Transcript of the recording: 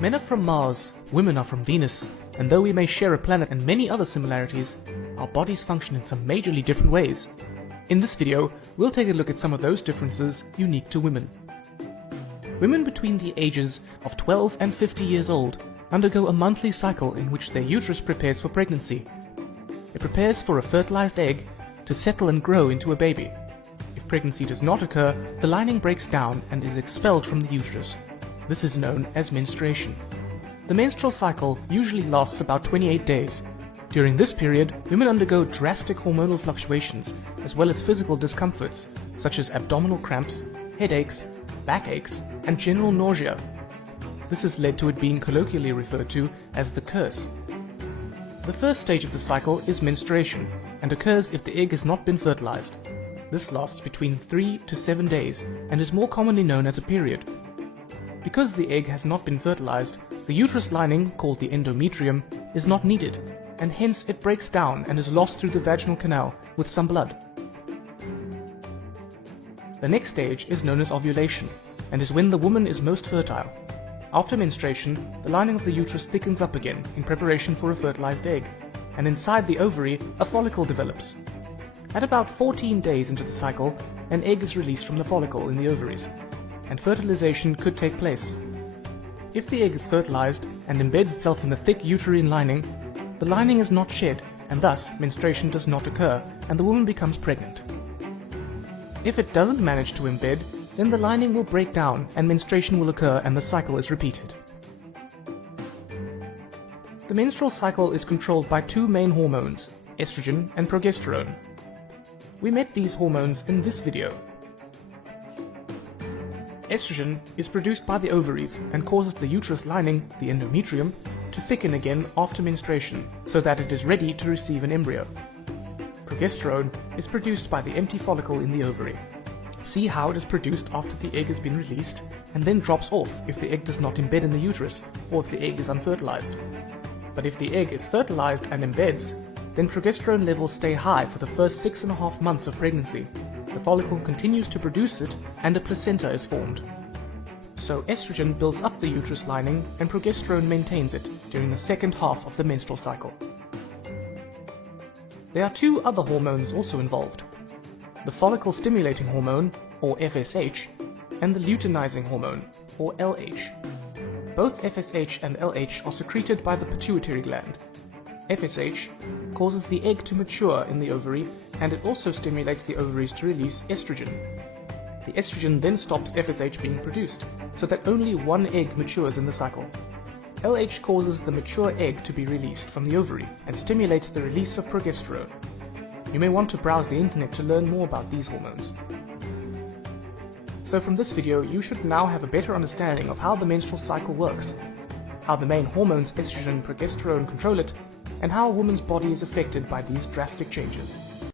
Men are from Mars, women are from Venus, and though we may share a planet and many other similarities, our bodies function in some majorly different ways. In this video, we'll take a look at some of those differences unique to women. Women between the ages of 12 and 50 years old undergo a monthly cycle in which their uterus prepares for pregnancy. It prepares for a fertilized egg to settle and grow into a baby. If pregnancy does not occur, the lining breaks down and is expelled from the uterus. This is known as menstruation. The menstrual cycle usually lasts about 28 days. During this period, women undergo drastic hormonal fluctuations as well as physical discomforts such as abdominal cramps, headaches, backaches, and general nausea. This has led to it being colloquially referred to as the curse. The first stage of the cycle is menstruation and occurs if the egg has not been fertilized. This lasts between 3 to 7 days and is more commonly known as a period. Because the egg has not been fertilized, the uterus lining, called the endometrium, is not needed, and hence it breaks down and is lost through the vaginal canal with some blood. The next stage is known as ovulation, and is when the woman is most fertile. After menstruation, the lining of the uterus thickens up again in preparation for a fertilized egg, and inside the ovary, a follicle develops. At about 14 days into the cycle, an egg is released from the follicle in the ovaries, and fertilization could take place. If the egg is fertilized and embeds itself in the thick uterine lining, the lining is not shed, and thus menstruation does not occur, and the woman becomes pregnant. If it doesn't manage to embed, then the lining will break down and menstruation will occur and the cycle is repeated. The menstrual cycle is controlled by two main hormones, estrogen and progesterone. We met these hormones in this video. Estrogen is produced by the ovaries and causes the uterus lining, the endometrium, to thicken again after menstruation so that it is ready to receive an embryo. Progesterone is produced by the empty follicle in the ovary. See how it is produced after the egg has been released and then drops off if the egg does not embed in the uterus or if the egg is unfertilized. But if the egg is fertilized and embeds, then progesterone levels stay high for the first 6.5 months of pregnancy. The follicle continues to produce it and a placenta is formed. So estrogen builds up the uterus lining and progesterone maintains it during the second half of the menstrual cycle. There are two other hormones also involved: the follicle stimulating hormone, or FSH, and the luteinizing hormone, or LH. Both FSH and LH are secreted by the pituitary gland. FSH causes the egg to mature in the ovary, and it also stimulates the ovaries to release estrogen. The estrogen then stops FSH being produced, so that only one egg matures in the cycle. LH causes the mature egg to be released from the ovary and stimulates the release of progesterone. You may want to browse the internet to learn more about these hormones. So from this video, you should now have a better understanding of how the menstrual cycle works, how the main hormones estrogen and progesterone control it, and how a woman's body is affected by these drastic changes.